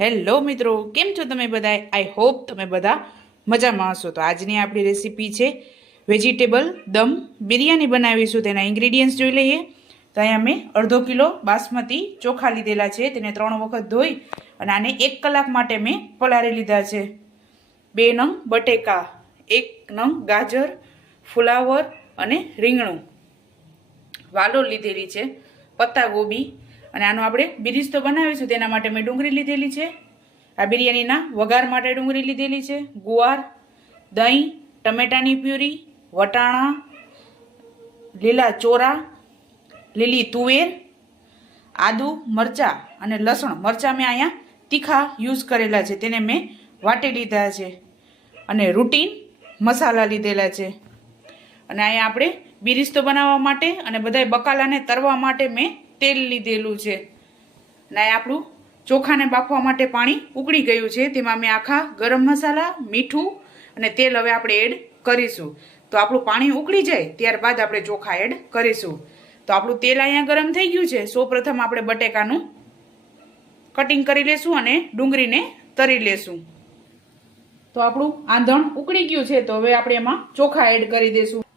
Hello મિત્રો, કેમ છો તમે બધા? આઈ હોપ તમે બધા મજામાં હશો. તો આજની આપણી રેસીપી છે વેજીટેબલ દમ બિરયાની બનાવીશું. તેના ઇન્ગ્રીડિયન્ટ્સ જોઈ લઈએ. તો અહીંયા મેં અડધો કિલો બાસમતી ચોખા લીધેલા છે. તેને ત્રણ વખત ધોઈ અને આને એક કલાક માટે મેં પલાળી લીધા છે. બે નંગ બટેકા, એક નંગ ગાજર, ફુલાવર અને રીંગણું. વાલોર લીધેલી છે. પત્તા ગોબી અને આનો આપણે બિરીસ તો બનાવીશું. તેના માટે મેં ડુંગળી લીધેલી છે. આ બિરયાનીના વઘાર માટે ડુંગળી લીધેલી છે. ગુવાર, દહીં, ટમેટાની પ્યુરી, વટાણા, લીલા ચોરા, લીલી તુવેર, આદુ, મરચાં અને લસણ. મરચાં મેં અહીંયા તીખા યુઝ કરેલા છે. તેને મેં વાટી લીધા છે. અને રૂટીન મસાલા લીધેલા છે. અને અહીંયા આપણે બિરિસ્તો બનાવવા માટે અને બધાય બકાલાને તરવા માટે મેં તેલ લીધેલું છે. અને આપણું ચોખાને બાફવા માટે પાણી ઉકળી ગયું છે. તેમાં મેં આખા ગરમ મસાલા, મીઠું અને તેલ હવે આપણે એડ કરીશું. તો આપણું પાણી ઉકળી જાય ત્યારબાદ આપણે ચોખા એડ કરીશું. તો આપણું તેલ અહીંયા ગરમ થઈ ગયું છે. સૌ પ્રથમ આપણે બટેકાનું કટિંગ કરી લેશું અને ડુંગળીને તરી લેશું. તો આપણું આંધણ ઉકળી ગયું છે. તો હવે આપણે એમાં ચોખા એડ કરી દઈશું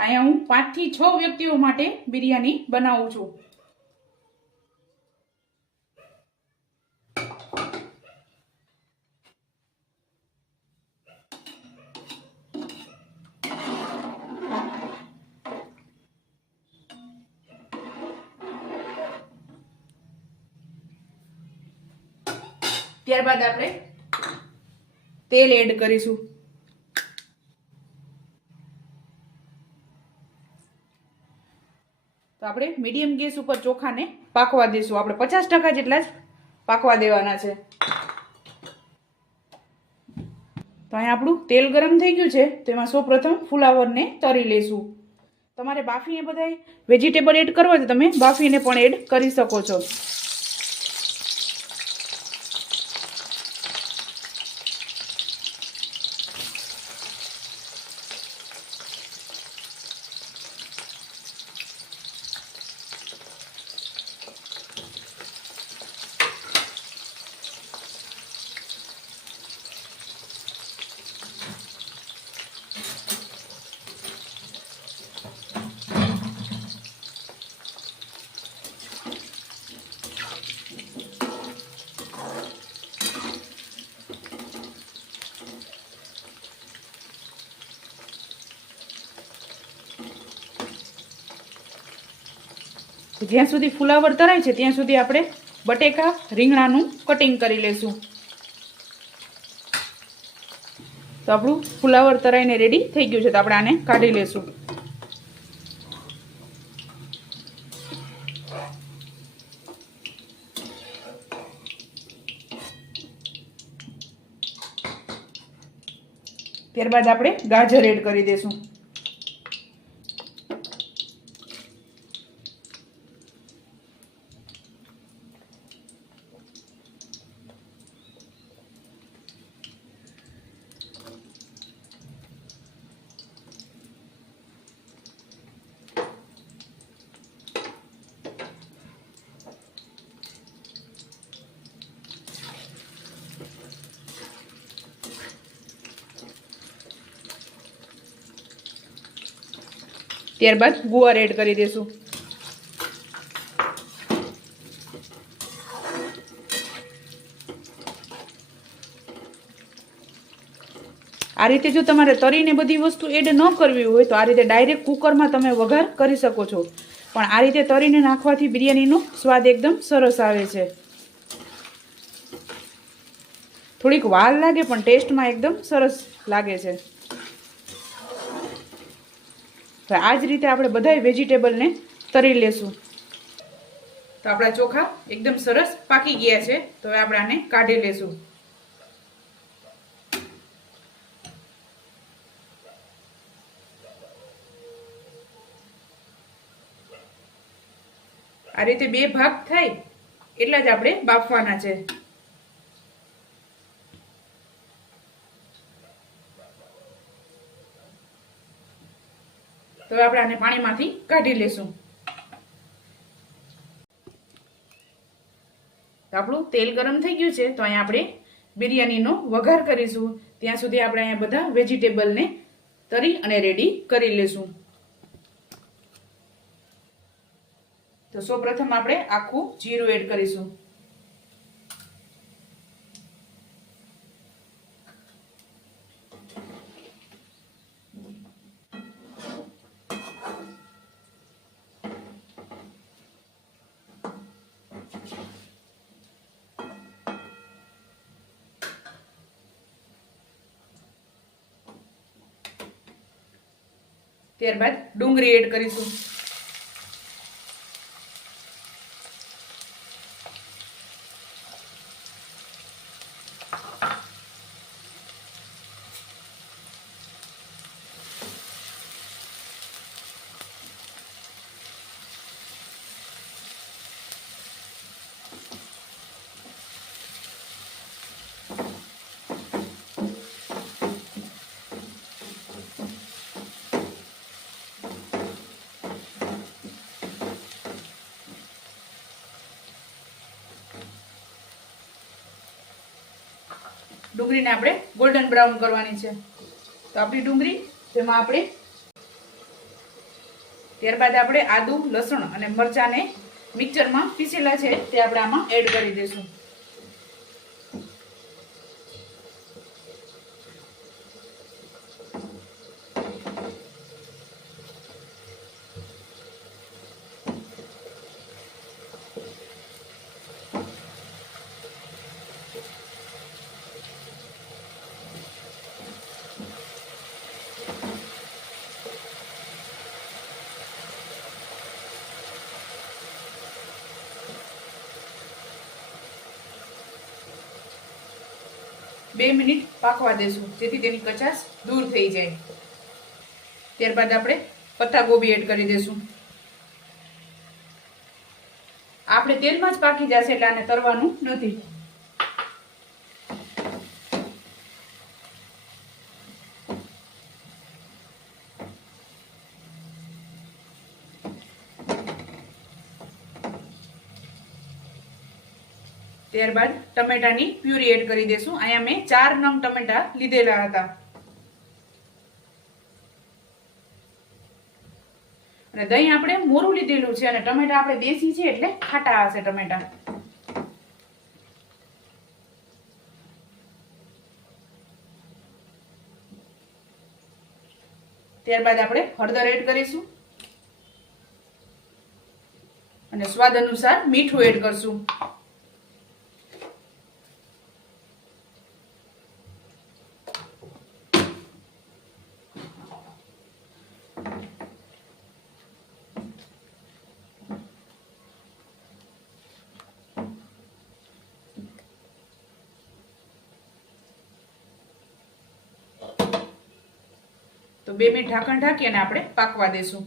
અહીંયા હું પાંચથી છ વ્યક્તિઓ માટે બિરયાની બનાવું છું. ત્યારબાદ આપણે તેલ એડ કરીશું. તો આપણે મીડિયમ ગેસ ઉપર ચોખાને પાકવા દઈશું આપણે પચાસ ટકા જેટલા જ પાકવા દેવાના છે. તો અહીંયા આપણું તેલ ગરમ થઈ ગયું છે. તો એમાં સૌપ્રથમ ફુલાવરને તરી લેશું. તમારે બાફીને બધાય વેજીટેબલ એડ કરવા છે તમે બાફીને પણ એડ કરી શકો છો. જ્યાં સુધી ફુલાવર તરાય છે, ત્યાં સુધી આપણે બટેકા રીંગણાનું કટિંગ કરી લેશું. તો આપણું ફુલાવર તરાઈને રેડી થઈ ગયું છે, તો આપણે આને કાઢી લેશું. ત્યારબાદ આપણે ગાજર એડ કરી દઈશું ત્યારબાદ ગુવાર એડ કરી દઈશું આ રીતે જો તમારે તરીને બધી વસ્તુ એડ ન કરવી હોય તો આ રીતે ડાયરેક્ટ કુકરમાં તમે વઘાર કરી શકો છો. પણ આ રીતે તરીને નાખવાથી બિરયાનીનો સ્વાદ એકદમ સરસ આવે છે. થોડીક વાર લાગે પણ ટેસ્ટમાં એકદમ સરસ લાગે છે. તો આ જ રીતે આપણે બધાય વેજીટેબલને તરી લેશું. તો આપણા ચોખા એકદમ સરસ પાકી ગયા છે, તો હવે આપણે આને કાઢી લેશું. આ રીતે બે ભાગ થાય, એટલા જ આપણે બાફવાના છે. તો આપણે આને પાણીમાંથી કાઢી લેશું. તો આપણું તેલ ગરમ થઈ ગયું છે, તો અહીંયા આપણે બિરયાનીનો વઘાર કરીશું. ત્યાં સુધી આપણે અહીંયા બધા વેજીટેબલને તરી અને રેડી કરી લેશું. તો સૌપ્રથમ આપણે આખું જીરું એડ કરીશું. ત્યારબાદ ડુંગળી એડ કરીશું. ડુંગળીને આપણે ગોલ્ડન બ્રાઉન કરવાની છે. તો આપણી ડુંગળી, તેમાં આપણે ત્યારબાદ આપણે આદુ, લસણ અને મરચાંને મિક્સરમાં પીસેલા છે, તે આપણે આમાં એડ કરી દઈશું. બે મિનિટ પાકવા દેશું, જેથી તેની કચાશ દૂર થઈ જાય. ત્યારબાદ આપણે પત્તા ગોબી એડ કરી દેશું. આપણે તેલમાં જ પાકી જશે એટલે આને તરવાનું નથી. ત્યારબાદ ટમેટાની પ્યુરી એડ કરી દેશું. અહીંયા મેં ચાર નંગ ટમેટા લીધેલા હતા. અને દહીં આપણે મોરું લીધેલું છે અને ટમેટા આપણે દેશી છે એટલે ખાટા હશે ટમેટા. ત્યારબાદ આપણે હળદર એડ કરીશું. અને સ્વાદ અનુસાર મીઠું એડ કરશું. તો બે મિનિટ ઢાંકણ ઢાંકી અને આપણે પાકવા દેશું.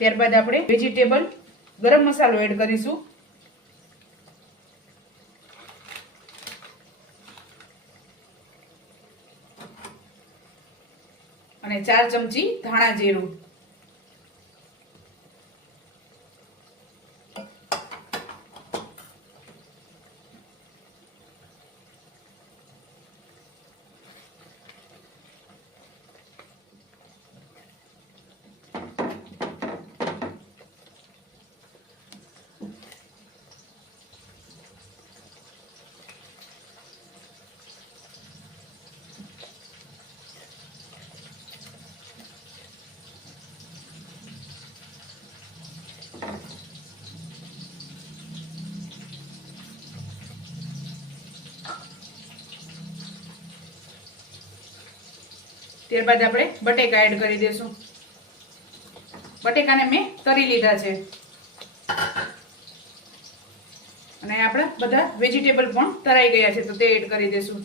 ત્યારબાદ આપણે વેજીટેબલ ગરમ મસાલો એડ કરીશું. અને ચાર ચમચી ધાણા જીરું. ત્યારબાદ આપણે બટેકા એડ કરી દઈશું બટેકાને મેં તરી લીધા છે. અને આપણા બધા વેજીટેબલ પણ તરાઈ ગયા છે, તો તે એડ કરી દઈશું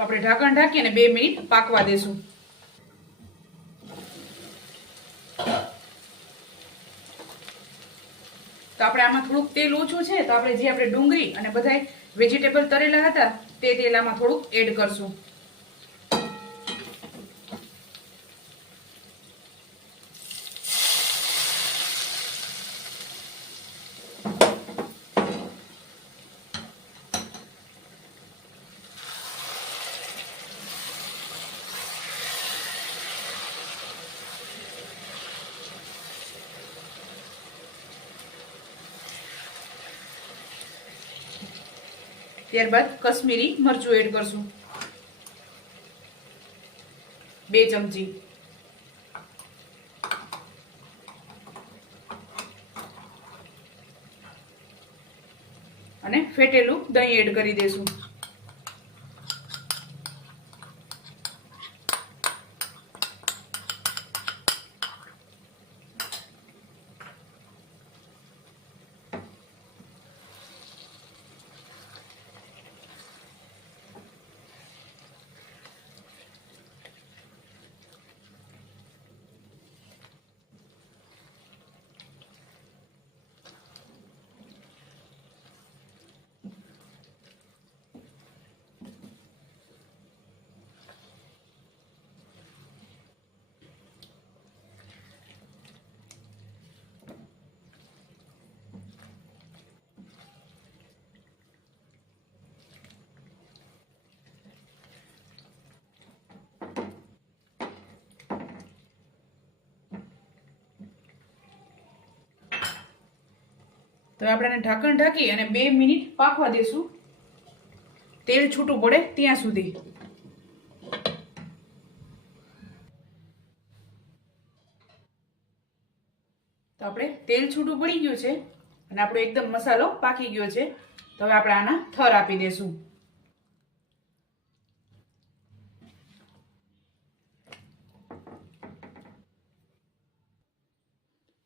તો આપણે ઢાંકણ ઢાંકી અને બે મિનિટ પાકવા દેશું. તો આપણે આમાં થોડુંક તેલ ઓછું છે, તો આપણે જે આપણે ડુંગળી અને બધાય વેજીટેબલ તરેલા હતા, તે તેલ આમાં થોડુંક એડ કરશું. ત્યારબાદ કશ્મીરી મરચું એડ કરશું. બે ચમચી. અને ફેટેલું દહીં એડ કરી દેશું. તો આપણે એને ઢાંકણ ઢાંકી અને બે મિનિટ પાકવા દેશું. તેલ છૂટું પડે ત્યાં સુધી. તો આપણે તેલ છૂટું પડી ગયું છે અને આપણો એકદમ મસાલો પાકી ગયો છે. તો હવે આપણે આના થર આપી દેશું.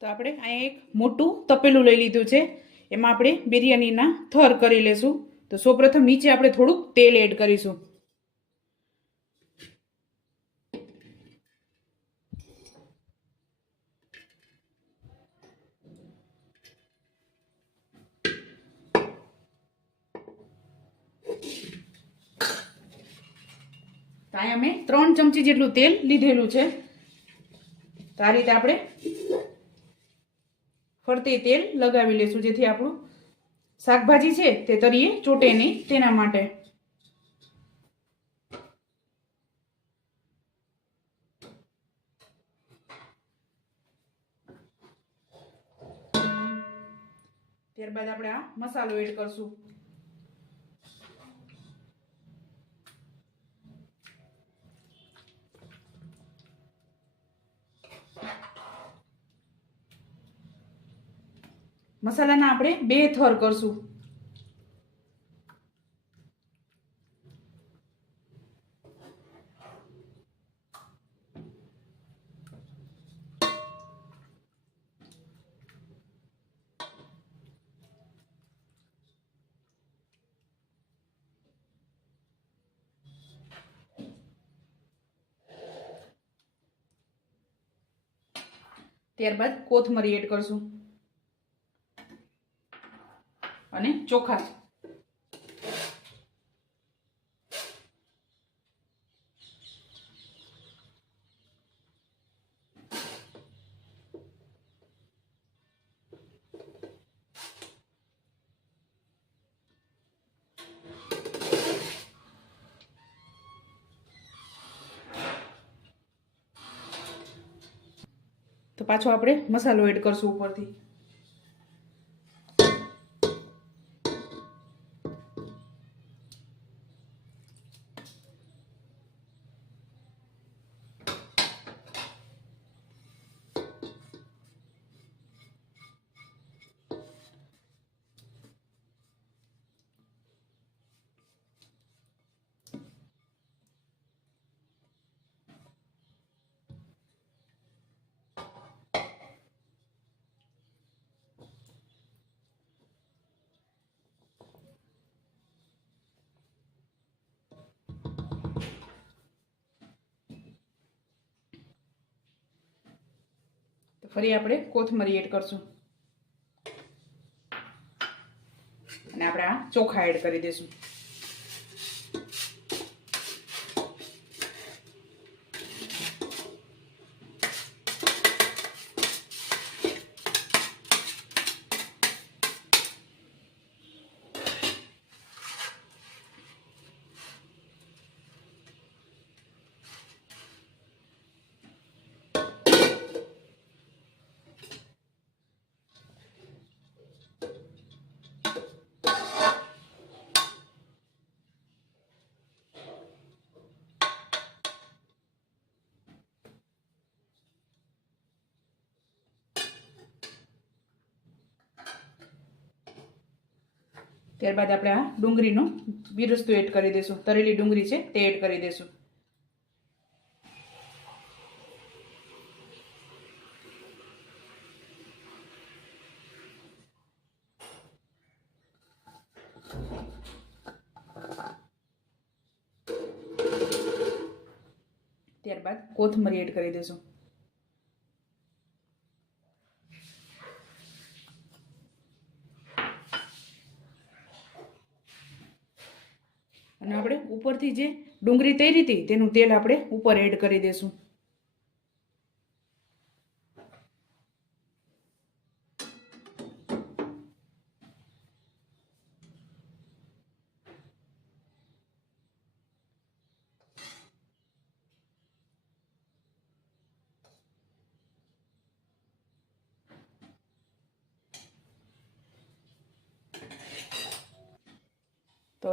તો આપણે અહીંયા એક મોટું તપેલું લઈ લીધું છે. એમાં આપણે બિરયાનીના થર કરી લેશું. તો સૌપ્રથમ નીચે આપણે થોડુંક તેલ એડ કરીશું. તો અહીંયા મેં ત્રણ ચમચી જેટલું તેલ લીધેલું છે. તો આ રીતે આપણે ફરતે તેલ લગાવી લેશું, જેથી આપણું શાકભાજી છે તે તરીએ ચોટે નહીં તેના માટે. ત્યારબાદ આપણે આ મસાલો એડ કરશું. મસાલાના આપણે બે થર કરશું. ત્યારબાદ કોથમરી એડ કરશું અને ચોખા. તો પાછો આપણે મસાલો એડ કરશું ઉપરથી. ફરી આપણે કોથમરી એડ કરશું. અને આપણે આ ચોખા એડ કરી દઈશું. ત્યારબાદ આપણે આ ડુંગળીનો બીરસ્તું એડ કરી દઈશું. તરેલી ડુંગળી છે તે એડ કરી દઈશું. ત્યારબાદ કોથમરી એડ કરી દઈશું અને આપણે ઉપરથી જે ડુંગળી તૈરી હતી તેનું તેલ આપણે ઉપર એડ કરી દઈશું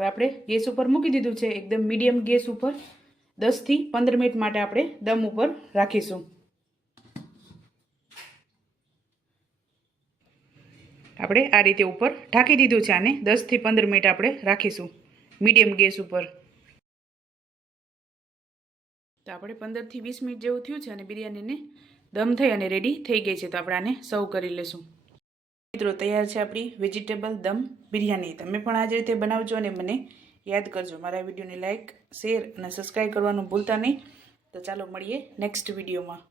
હવે આપણે ગેસ ઉપર મૂકી દીધું છે, એકદમ મીડિયમ ગેસ ઉપર. દસથી પંદર મિનિટ માટે આપણે દમ ઉપર રાખીશું. આપણે આ રીતે ઉપર ઢાંકી દીધું છે આને. દસથી પંદર મિનિટ આપણે રાખીશું મીડિયમ ગેસ ઉપર. તો આપણે પંદરથી વીસ મિનિટ જેવું થયું છે અને બિરયાનીને દમ થઈ અને રેડી થઈ ગઈ છે. તો આપણે આને સર્વ કરી લેશું. મિત્રો, તૈયાર છે આપણી વેજીટેબલ દમ બિરયાની. તમે પણ આ જ રીતે બનાવજો અને મને યાદ કરજો. મારા વિડીયોને લાઇક શેર અને સબસ્ક્રાઈબ કરવાનું ભૂલતા નહીં. તો ચાલો મળીએ નેક્સ્ટ વિડીયોમાં.